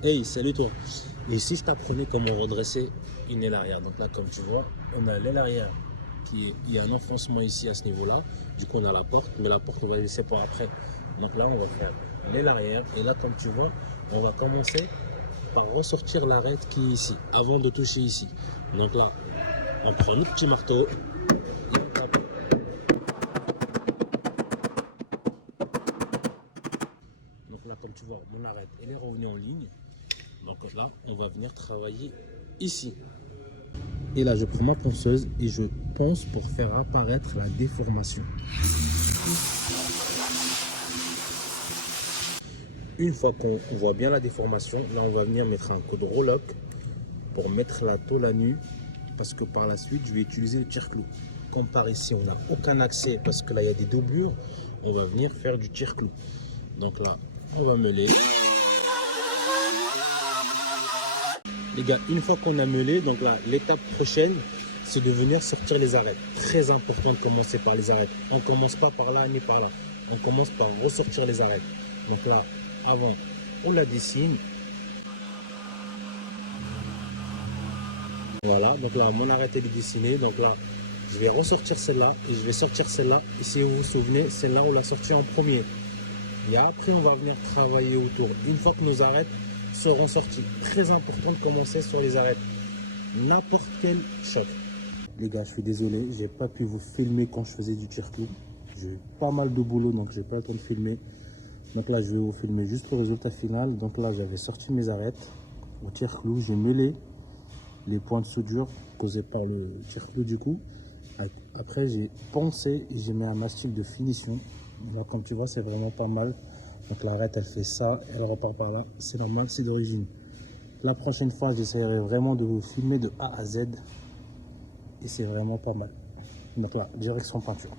Hey, salut toi. Et si je t'apprenais comment redresser une aile arrière? Donc là, comme tu vois, on a l'aile arrière il y a un enfoncement ici à ce niveau-là. Du coup, on a la porte, mais la porte, on va la laisser pour après. Donc là, on va faire l'aile arrière. Et là, comme tu vois, on va commencer par ressortir l'arête qui est ici, avant de toucher ici. Donc là, on prend notre petit marteau et on tape. Donc là, comme tu vois, mon arête, elle est revenue en ligne. Donc là, on va venir travailler ici. Et là, je prends ma ponceuse et je ponce pour faire apparaître la déformation. Une fois qu'on voit bien la déformation, là, on va venir mettre un coup de roll-lock pour mettre la tôle à nu. Parce que par la suite, je vais utiliser le tire-clou. Comme par ici, on n'a aucun accès parce que là, il y a des doublures. On va venir faire du tire-clou. Donc là, on va meuler. Les gars, une fois qu'on a meulé, donc là, l'étape prochaine, c'est de venir sortir les arêtes. Très important de commencer par les arêtes. On ne commence pas par là ni par là. On commence par ressortir les arêtes. Donc là, avant, on la dessine. Voilà, donc là, mon arête est dessinée. Donc là, je vais ressortir celle-là et je vais sortir celle-là. Et si vous vous souvenez, celle-là, on l'a sortie en premier. Et après, on va venir travailler autour. Une fois que nos arêtes seront sorties, très important de commencer sur les arêtes. N'importe quel choc. Les gars, je suis désolé, j'ai pas pu vous filmer quand je faisais du tire-clou. J'ai eu pas mal de boulot, donc j'ai pas le temps de filmer. Donc là, je vais vous filmer juste le résultat final. Donc là, j'avais sorti mes arêtes au tire-clou. J'ai mêlé les points de soudure causés par le tire-clou du coup. Après, j'ai poncé et j'ai mis un mastic de finition. Alors, comme tu vois, c'est vraiment pas mal. Donc l'arête, elle fait ça, elle repart par là. C'est normal, c'est d'origine. La prochaine fois, j'essaierai vraiment de vous filmer de A à Z. Et c'est vraiment pas mal. Donc là, direction peinture.